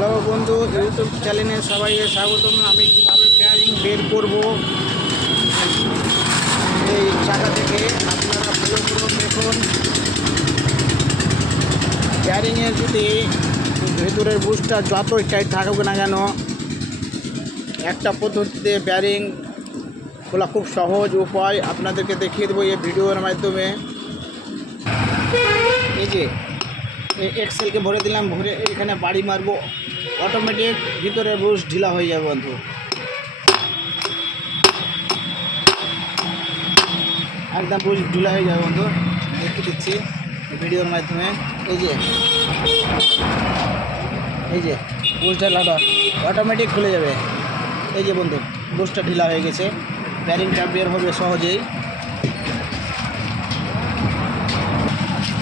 হ্যালো বন্ধু, ইউটিউব চ্যানেলে সবাইকে স্বাগতম। আমি কীভাবে বেয়ারিং বের করব এই চাকা থেকে আপনারা ভালো করে দেখুন। বেয়ারিংয়ের যদি ভেতরের বুশটা যতই টাইট থাকুক না কেন, একটা পদ্ধতিতে বেয়ারিং খোলা খুব সহজ উপায় আপনাদেরকে দেখিয়ে দেবো এই ভিডিওর মাধ্যমে। এই যে এক্সেলকে ভরে দিলাম, ভরে এখানে বাড়ি মারবো, অটোমেটিক ভিতরে বুশ ঢিলা হয়ে যাবে বন্ধু। একদম বুশ ঢিলা হয়ে যাবে বন্ধু, দেখিয়ে দিচ্ছি ভিডিওর মাধ্যমে। এই যে বুশ ঢালাটা অটোমেটিক খুলে যাবে। এই যে বন্ধু, বুশটা ঢিলা হয়ে গেছে, বেয়ারিংটা বের হবে সহজেই।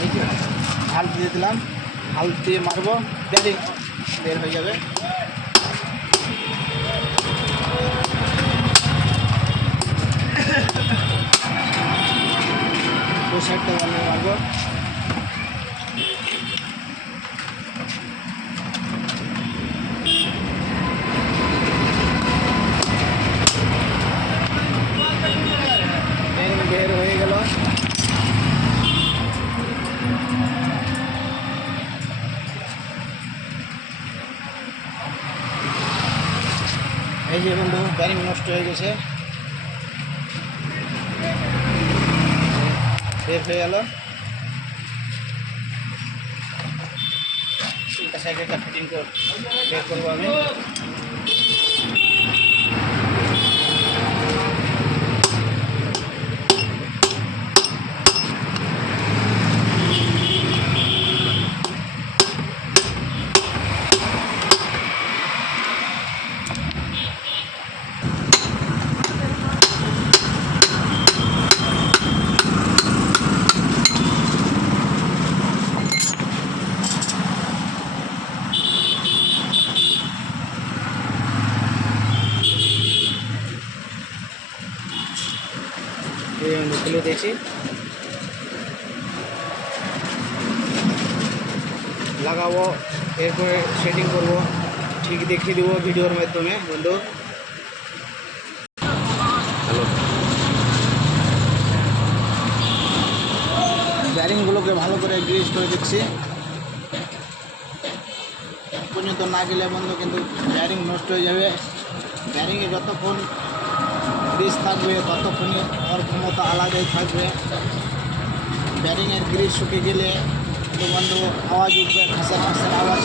এই যে হাল দিয়ে দিলাম, হাল দিয়ে মারবো, বেয়ারিং বের হয়ে যাবে। দু সাইডটা বানিয়ে মারবো। বেয়ারিং বের হয়ে গেল। এই যে বন্ধু, বেয়ারিং নষ্ট হয়ে গেছে, বের হয়ে গেল। এটা সাইকেলটা ফিটিং বের করবো আমি। খুলে দিয়েছি, লাগাবো, এরপরে সেটিং করব, ঠিক দেখিয়ে দেবো ভিডিওর মাধ্যমে বন্ধু। হ্যালো, বেয়ারিংগুলোকে ভালো করে গ্রিজ করে দিচ্ছি। পর্যন্ত না গেলে বন্ধু কিন্তু বেয়ারিং নষ্ট হয়ে যাবে। বেয়ারিংয়ে যতক্ষণ গ্রিজ থাকবে ততক্ষণই ওর ক্ষমতা আলাদাই থাকবে। বেয়ারিংয়ের গ্রিজ শুকিয়ে গেলে তো বন্ধু আওয়াজ উঠবে, খাসার খাসার আওয়াজ,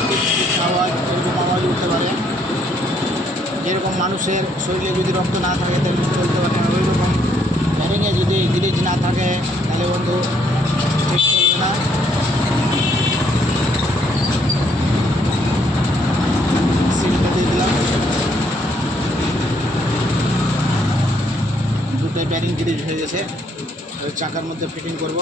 আওয়াজ, এরকম আওয়াজ উঠতে পারে। যেরকম মানুষের শরীরে যদি রক্ত না থাকে তাহলে চলতে পারে না, ওই রকম বেয়ারিংয়ে যদি গ্রিজ না থাকে তাহলে বন্ধু ঠিক চলবে না। সিলটা দিয়ে দিলাম, দুটোই বেয়ারিং গ্রিজ হয়ে গেছে। ওই চাকার মধ্যে ফিটিং করব।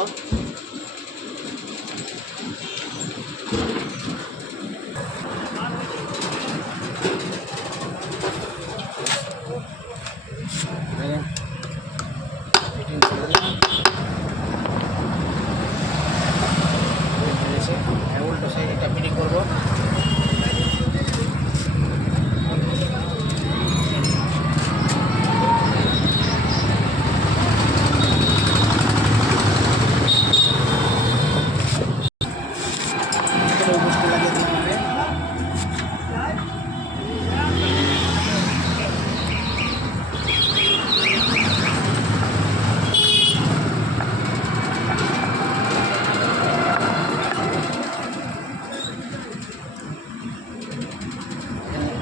ফিটিং করে দিলাম, উল্টো সাইডটা ফিটিং করবো।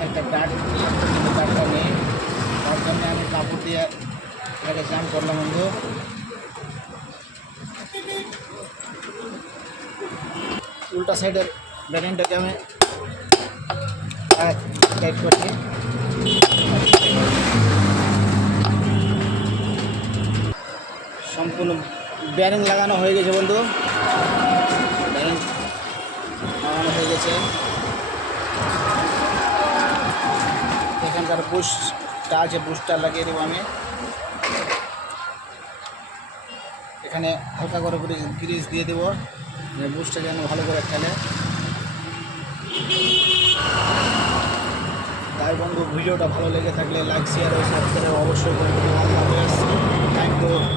একটা ডাটটা নেই, তার জন্য আমি কাপড় দিয়ে এটাকে জাম করলাম বন্ধু। উল্টা সাইডের বেয়ারিংটাকে আমি টাইট করছি। সম্পূর্ণ বেয়ারিং লাগানো হয়ে গেছে বন্ধু, বেয়ারিং লাগানো হয়ে গেছে। এখানকার বুশটা আছে, বুশটা লাগিয়ে দেবো আমি। এখানে হালকা করে গ্রিজ দিয়ে দেবো, বুশটা যেন ভালো করে খেলে। ভাই বন্ধু ভিডিওটা ভালো লেগে থাকলে লাইক শেয়ার ও সাবস্ক্রাইব অবশ্যই করে দেবেন। Thank you.